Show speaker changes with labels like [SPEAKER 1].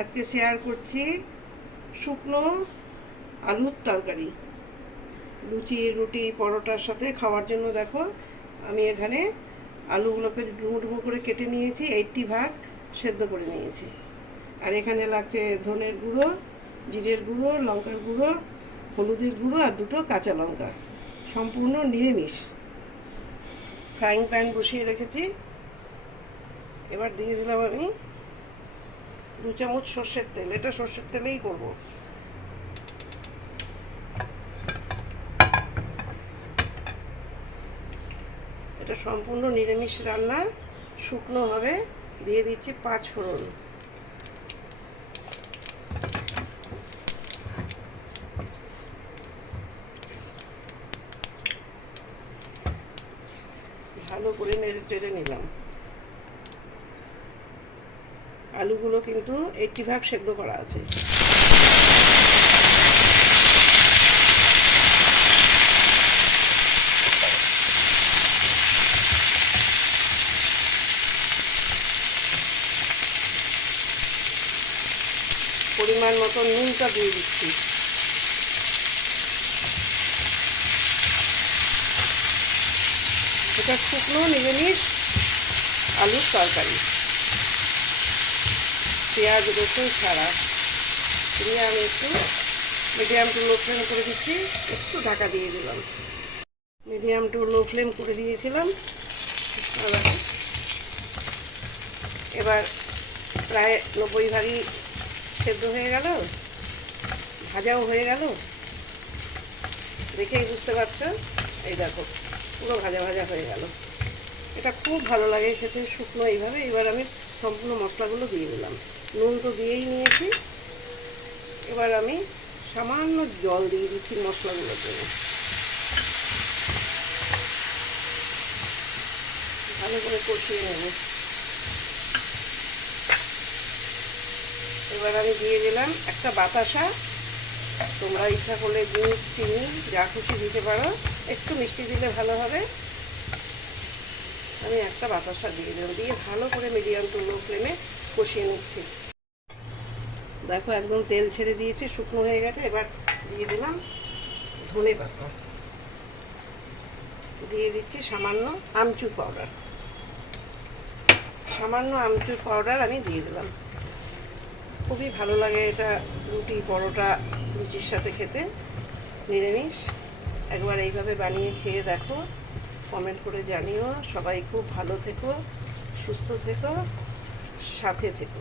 [SPEAKER 1] আজকে শেয়ার করছি শুকনো আলুর তরকারি। লুচি, রুটি, পরোটার সাথে খাওয়ার জন্য দেখো, আমি এখানে আলুগুলোকে ডুমো ডুমো করে কেটে নিয়েছি এইটটি ভাগ সেদ্ধ করে নিয়েছি। আর এখানে লাগছে ধনের গুঁড়ো, জিরের গুঁড়ো, লঙ্কার গুঁড়ো, হলুদের গুঁড়ো আর দুটো কাঁচা লঙ্কা। সম্পূর্ণ নিরামিষ। ফ্রাইং প্যান বসিয়ে রেখেছি। এবার দিয়ে দিলাম আমি দু চামচ সর্ষের তেল, এটা সর্ষের তেলেই করব। এটা সম্পূর্ণ নিরামিষ রান্না, শুকনো হবে, দিয়ে দিচ্ছি পাঁচ ফোড়ন। ভালো করে নেড়ে চেড়ে নিলাম। আলুগুলো কিন্তু এইটটি ভাগ সেদ্ধ করা আছে। পরিমাণ মতো নুনটা দিয়ে দিচ্ছি। এটা শুকনো নিরামিষ আলুর তরকারি। পেঁয়াজ, রসুন ছাড়া। দিয়ে আমি একটু মিডিয়াম টু লো ফ্লেম করে দিচ্ছি, একটু ঢাকা দিয়ে দিলাম। মিডিয়াম টু লো ফ্লেম করে দিয়েছিলাম। এবার প্রায় নব্বই ভাগই সেদ্ধ হয়ে গেল, ভাজাও হয়ে গেল। দেখেই বুঝতে পারছ? এই দেখো, পুরো ভাজা ভাজা হয়ে গেল। এটা খুব ভালো লাগে খেতে শুকনো এইভাবে। এবার আমি সম্পূর্ণ মশলাগুলো দিয়ে দিলাম। নুন তো দিয়েই নিয়েছি। এবার আমি সামান্য জল দিয়ে দিচ্ছি মশলাগুলোর জন্য। ভালো করে কষিয়ে নেব। এবার আমি দিয়ে দিলাম একটা বাতাসা। তোমরা ইচ্ছা করলে দুধ, চিনি, যা খুশি দিতে পারো। একটু মিষ্টি দিলে ভালো হবে। আমি একটা বাতাসা দিয়ে দিলাম। দিয়ে ভালো করে মিডিয়াম টু লো ফ্লেমে কষিয়ে নিচ্ছি। দেখো একদম তেল ছেড়ে দিয়েছি, শুকনো হয়ে গেছে। এবার দিয়ে দিলাম ধনে পাতা। দিয়ে দিচ্ছি সামান্য আমচুর পাউডার সামান্য আমচুর পাউডার আমি দিয়ে দিলাম। খুবই ভালো লাগে এটা রুটি পরোটা লুচির সাথে খেতে। নিরামিষ। একবার এইভাবে বানিয়ে খেয়ে দেখো। কমেন্ট করে জানিও। সবাই খুব ভালো থেকো সুস্থ থেকো সাথে থেকো।